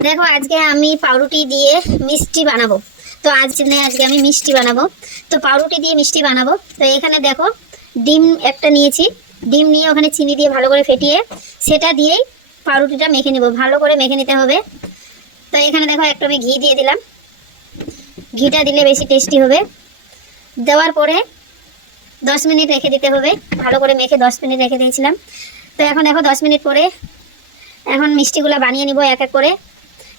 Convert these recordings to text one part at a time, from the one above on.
দেখো, আজকে আমি পাউরুটি দিয়ে মিষ্টি বানাবো। তো আজ আজকে আমি মিষ্টি বানাবো। তো পাউরুটি দিয়ে মিষ্টি বানাবো। তো এখানে দেখো, ডিম একটা নিয়েছি। ডিম নিয়ে ওখানে চিনি দিয়ে ভালো করে ফেটিয়ে সেটা দিয়েই পাউরুটিটা মেখে নেব। ভালো করে মেখে নিতে হবে। তো এখানে দেখো, একটু আমি ঘি দিয়ে দিলাম। ঘিটা দিলে বেশি টেস্টি হবে। দেওয়ার পরে দশ মিনিট রেখে দিতে হবে। ভালো করে মেখে দশ মিনিট রেখে দিয়েছিলাম। তো এখন দেখো, দশ মিনিট পরে এখন মিষ্টিগুলো বানিয়ে নিব এক এক করে।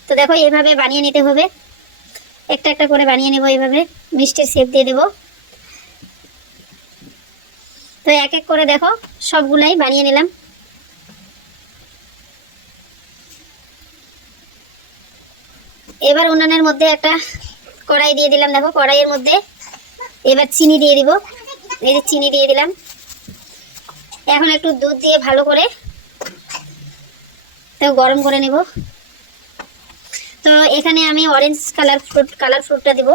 তো দেখো, এইভাবে বানিয়ে নিতে হবে। একটা একটা করে বানিয়ে নেব এইভাবে। মিষ্টির শেপ দিয়ে দেব। তো এক এক করে দেখো, সবগুলাই বানিয়ে নিলাম। এবার উনানের মধ্যে একটা কড়াই দিয়ে দিলাম। দেখো, কড়াইয়ের মধ্যে এবার চিনি দিয়ে দিব। এই যে চিনি দিয়ে দিলাম। এখন একটু দুধ দিয়ে ভালো করে তো গরম করে নেব। তো এখানে আমি অরেঞ্জ কালার ফ্রুট কালার ফ্রুটটা দিব।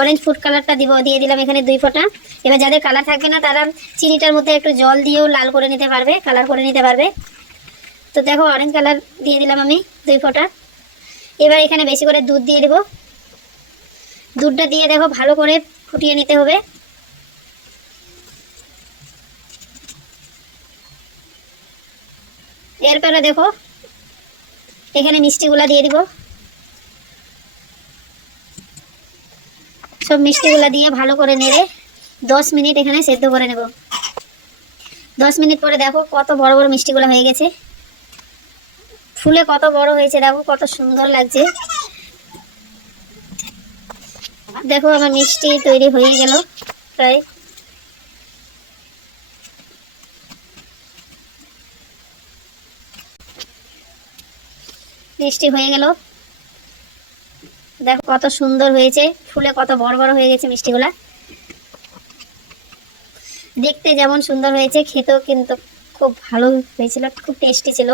অরেঞ্জ ফুড কালারটা দিব, দিয়ে দিলাম এখানে দুই ফোঁটা। এবার যাদের কালার থাকবে না, তারা চিনিটার মধ্যে একটু জল দিয়েও লাল করে নিতে পারবে কালার করে নিতে পারবে। তো দেখো অরেঞ্জ কালার দিয়ে দিলাম আমি দুই ফোঁটা। এবার এখানে বেশি করে দুধ দিয়ে দেবো। দুধটা দিয়ে দেখো ভালো করে ফুটিয়ে নিতে হবে। এরপরে দেখো এখানে মিষ্টিগুলা দিয়ে দিব। সব মিষ্টিগুলা দিয়ে ভালো করে নেড়ে দশ মিনিট এখানে সেদ্ধ করে নেব। দশ মিনিট পরে দেখো কত বড় বড় মিষ্টিগুলো হয়ে গেছে। ফুলে কত বড় হয়েছে, দেখো কত সুন্দর লাগছে। দেখো আমার মিষ্টি তৈরি হয়ে গেল প্রায়। মিষ্টি হয়ে গেল। দেখো কত সুন্দর হয়েছে। ফুলে কত বড় বড় হয়ে গেছে মিষ্টিগুলা। দেখতে যেমন সুন্দর হয়েছে, খেতেও কিন্তু খুব ভালো হয়েছিল, খুব টেস্টি ছিল।